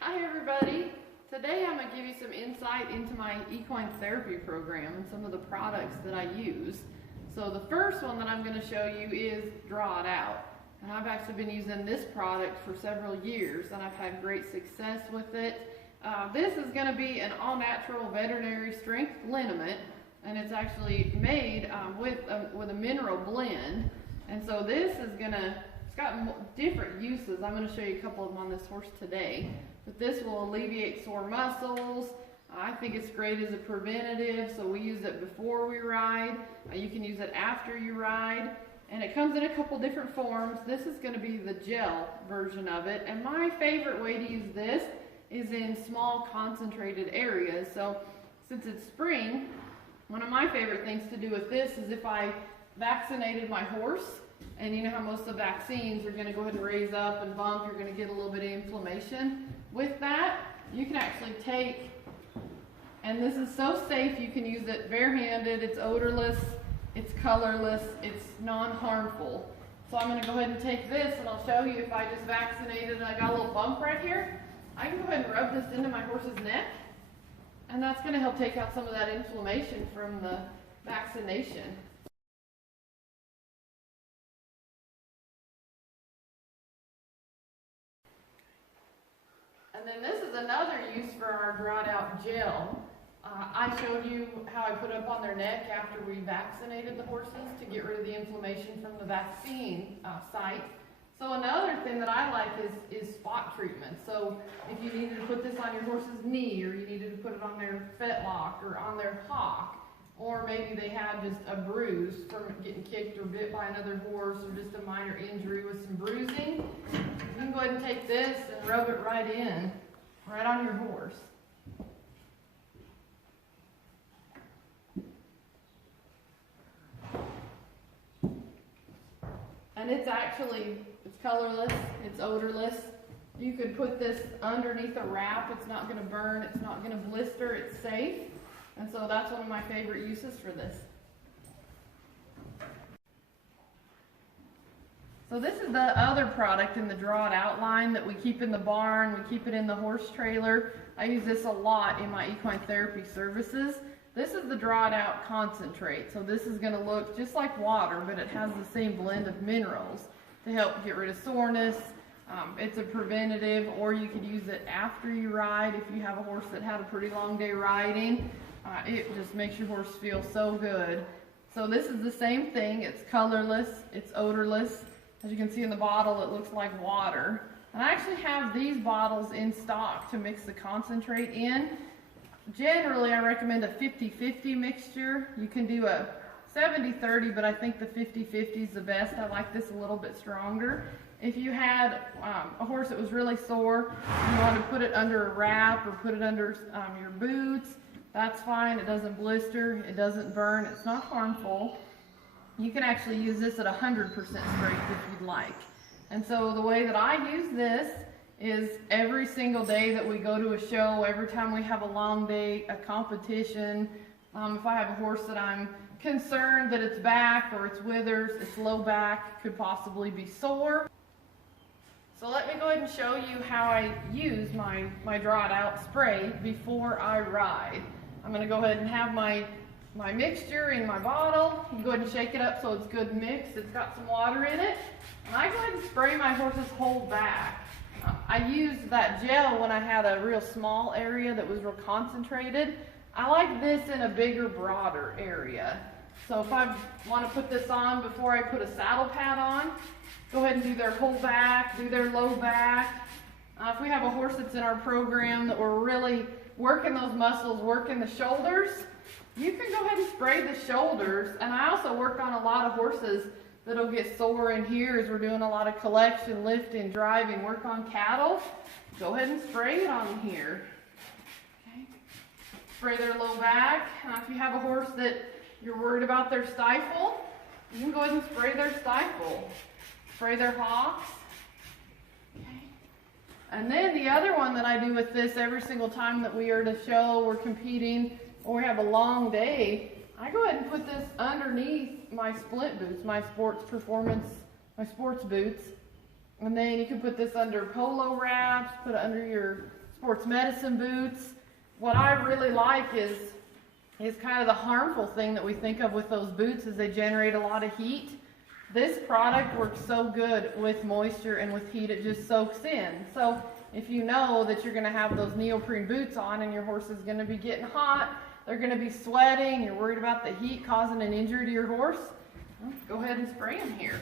Hi everybody! Today I'm going to give you some insight into my equine therapy program and some of the products that I use. So the first one that I'm going to show you is Draw It Out. And I've actually been using this product for several years and I've had great success with it. This is going to be an all-natural veterinary strength liniment, and it's actually made with a mineral blend. And so this is it's got different uses. I'm going to show you a couple of them on this horse today. But this will alleviate sore muscles. I think it's great as a preventative, so we use it before we ride. You can use it after you ride. And it comes in a couple different forms. This is going to be the gel version of it. And my favorite way to use this is in small concentrated areas. So since it's spring, one of my favorite things to do with this is if I vaccinated my horse, and you know how most of the vaccines are going to go ahead and raise up and bump, you're going to get a little bit of inflammation. With that, you can actually take, and this is so safe, you can use it barehanded, it's odorless, it's colorless, it's non-harmful. So I'm going to go ahead and take this and I'll show you if I just vaccinated and I got a little bump right here. I can go ahead and rub this into my horse's neck, and that's going to help take out some of that inflammation from the vaccination. And then this is another use for our Draw It Out gel. I showed you how I put it up on their neck after we vaccinated the horses to get rid of the inflammation from the vaccine site. So another thing that I like is spot treatment. So if you needed to put this on your horse's knee, or you needed to put it on their fetlock or on their hock, or maybe they had just a bruise from getting kicked or bit by another horse, or just a minor injury with some bruising, you can go ahead and take this and rub it right in, right on your horse. And it's colorless, it's odorless. You could put this underneath a wrap. It's not going to burn, it's not going to blister, it's safe. And so that's one of my favorite uses for this. So this is the other product in the Draw It Out line that we keep in the barn, we keep it in the horse trailer. I use this a lot in my equine therapy services. This is the Draw It Out concentrate. So this is going to look just like water, but it has the same blend of minerals to help get rid of soreness. It's a preventative, or you could use it after you ride if you have a horse that had a pretty long day riding. It just makes your horse feel so good. So this is the same thing. It's colorless, it's odorless. As you can see in the bottle, it looks like water. And I actually have these bottles in stock to mix the concentrate in. Generally, I recommend a 50-50 mixture. You can do a 70-30, but I think the 50-50 is the best. I like this a little bit stronger. If you had a horse that was really sore, you want to put it under a wrap or put it under your boots, that's fine. It doesn't blister, it doesn't burn, it's not harmful. You can actually use this at 100% strength if you'd like. And so the way that I use this is every single day that we go to a show, every time we have a long day, a competition, if I have a horse that I'm concerned that its back or its withers, its low back could possibly be sore. So let me go ahead and show you how I use my Draw It Out spray before I ride. I'm going to go ahead and have my mixture in my bottle. You can go ahead and shake it up so it's good mixed. It's got some water in it. And I go ahead and spray my horse's whole back. I used that gel when I had a real small area that was real concentrated. I like this in a bigger, broader area. So if I want to put this on before I put a saddle pad on, go ahead and do their whole back, do their low back. If we have a horse that's in our program that we're really working those muscles, working the shoulders, you can go ahead and spray the shoulders. And I also work on a lot of horses that'll get sore in here as we're doing a lot of collection, lifting, driving, work on cattle. Go ahead and spray it on here. Okay. Spray their low back. If you have a horse that you're worried about their stifle, you can go ahead and spray their stifle. Spray their hocks. Okay. And then the other one that I do with this every single time that we are at a show, we're competing, or we have a long day, I go ahead and put this underneath my splint boots, my sports boots. And then you can put this under polo wraps, put it under your sports medicine boots. What I really like is kind of the harmful thing that we think of with those boots is they generate a lot of heat. This product works so good with moisture and with heat, it just soaks in. So if you know that you're going to have those neoprene boots on and your horse is going to be getting hot, they're going to be sweating, you're worried about the heat causing an injury to your horse, go ahead and spray them here.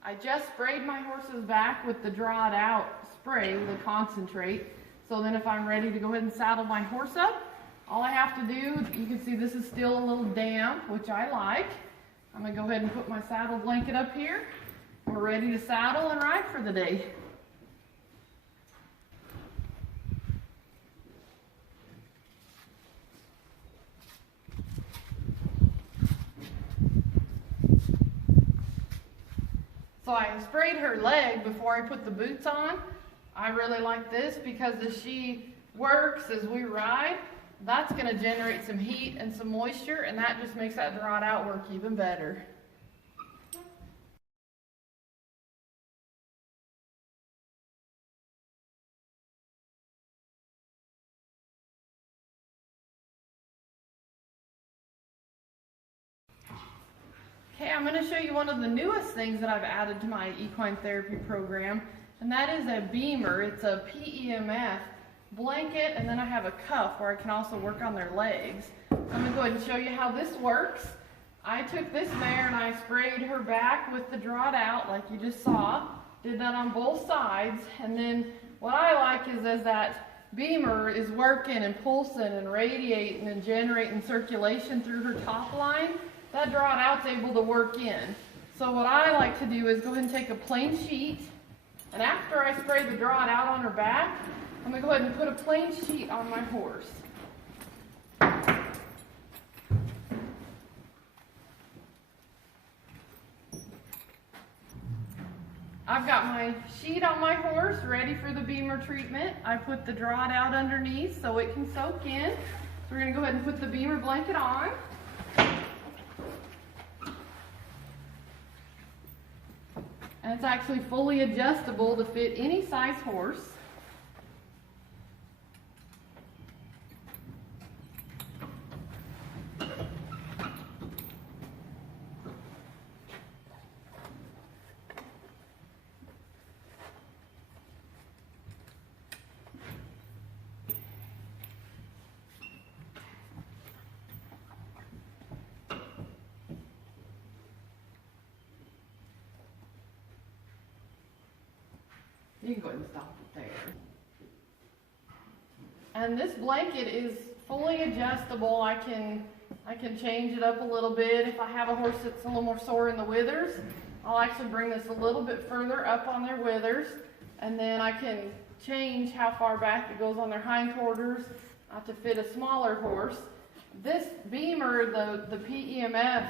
I just sprayed my horse's back with the drawed out spray, the concentrate. So then if I'm ready to go ahead and saddle my horse up, all I have to do, you can see this is still a little damp, which I like. I'm gonna go ahead and put my saddle blanket up here. We're ready to saddle and ride for the day. So I sprayed her leg before I put the boots on. I really like this because as she works as we ride, that's going to generate some heat and some moisture, and that just makes that drawed out work even better. Okay, I'm going to show you one of the newest things that I've added to my equine therapy program, and that is a beamer. It's a PEMF blanket, and then I have a cuff where I can also work on their legs. I'm going to go ahead and show you how this works. I took this mare and I sprayed her back with the drawed out like you just saw. Did that on both sides, and then what I like is as that beamer is working and pulsing and radiating and generating circulation through her top line, that drawed out's able to work in. So what I like to do is go ahead and take a plain sheet, and after I spray the drawed out on her back, I'm going to go ahead and put a plain sheet on my horse. I've got my sheet on my horse ready for the beamer treatment. I put the drawed out underneath so it can soak in. So we're going to go ahead and put the beamer blanket on. And it's actually fully adjustable to fit any size horse. You can go ahead and stop it there. And this blanket is fully adjustable. I can change it up a little bit. If I have a horse that's a little more sore in the withers, I'll actually bring this a little bit further up on their withers, and then I can change how far back it goes on their hindquarters to fit a smaller horse. This beamer, the PEMF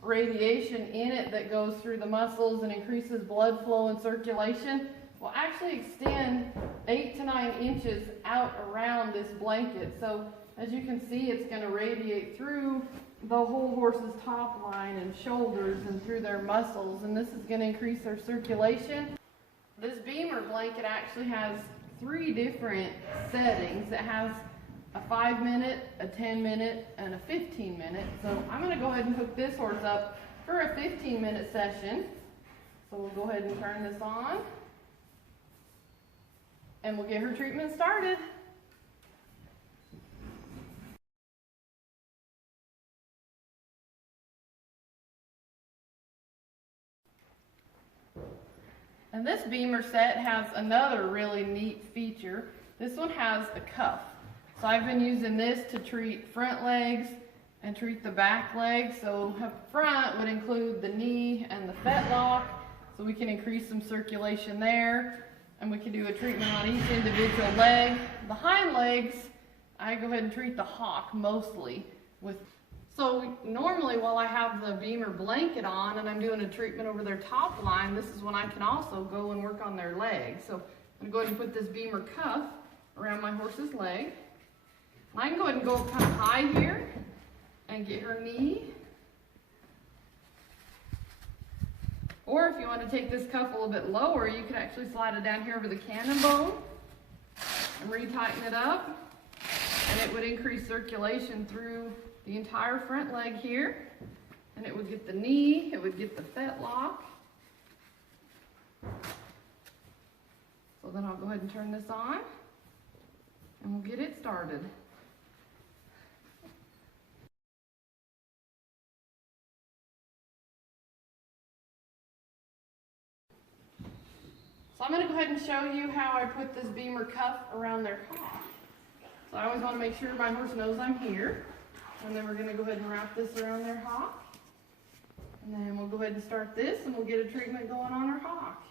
radiation in it that goes through the muscles and increases blood flow and circulation, will actually extend 8 to 9 inches out around this blanket. So as you can see, it's going to radiate through the whole horse's top line and shoulders and through their muscles, and this is going to increase their circulation. This beamer blanket actually has 3 different settings. It has a 5-minute, a 10-minute, and a 15-minute. So I'm going to go ahead and hook this horse up for a 15-minute session. So we'll go ahead and turn this on, and we'll get her treatment started. And this beamer set has another really neat feature. This one has a cuff. So I've been using this to treat front legs and treat the back legs. So up front would include the knee and the fetlock, so we can increase some circulation there. And we can do a treatment on each individual leg. The hind legs, I go ahead and treat the hock mostly with. So normally while I have the beamer blanket on and I'm doing a treatment over their top line, this is when I can also go and work on their legs. So I'm going to go ahead and put this beamer cuff around my horse's leg. I can go ahead and go up kind of high here and get her knee. Or if you want to take this cuff a little bit lower, you can actually slide it down here over the cannon bone and re-tighten it up. And it would increase circulation through the entire front leg here. And it would get the knee, it would get the fetlock. So then I'll go ahead and turn this on and we'll get it started. So I'm going to go ahead and show you how I put this beamer cuff around their hock. So I always want to make sure my horse knows I'm here. And then we're going to go ahead and wrap this around their hock. And then we'll go ahead and start this and we'll get a treatment going on our hock.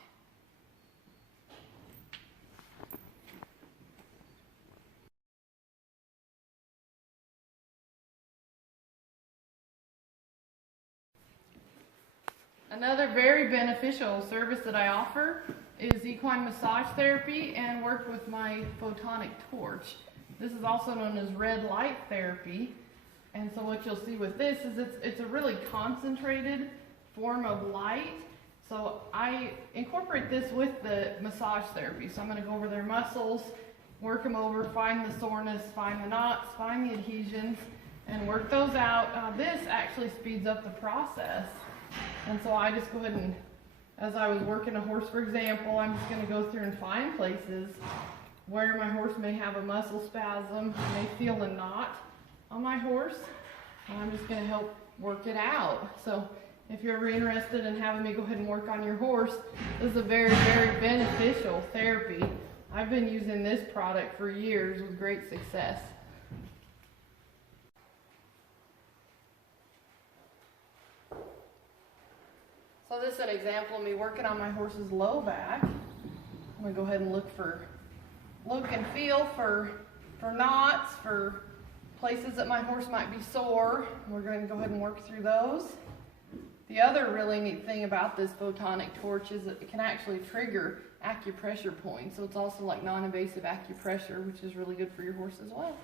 Another very beneficial service that I offer is equine massage therapy and work with my photonic torch. This is also known as red light therapy. And so what you'll see with this is it's a really concentrated form of light. So I incorporate this with the massage therapy. So I'm going to go over their muscles, work them over, find the soreness, find the knots, find the adhesions, and work those out. This actually speeds up the process. And so I just go ahead and, as I was working a horse, for example, I'm just going to go through and find places where my horse may have a muscle spasm, may feel a knot on my horse, and I'm just going to help work it out. So if you're ever interested in having me go ahead and work on your horse, this is a very, very beneficial therapy. I've been using this product for years with great success. So this is an example of me working on my horse's low back. I'm going to go ahead and look and feel for knots, for places that my horse might be sore. We're going to go ahead and work through those. The other really neat thing about this photonic torch is that it can actually trigger acupressure points. So it's also like non-invasive acupressure, which is really good for your horse as well.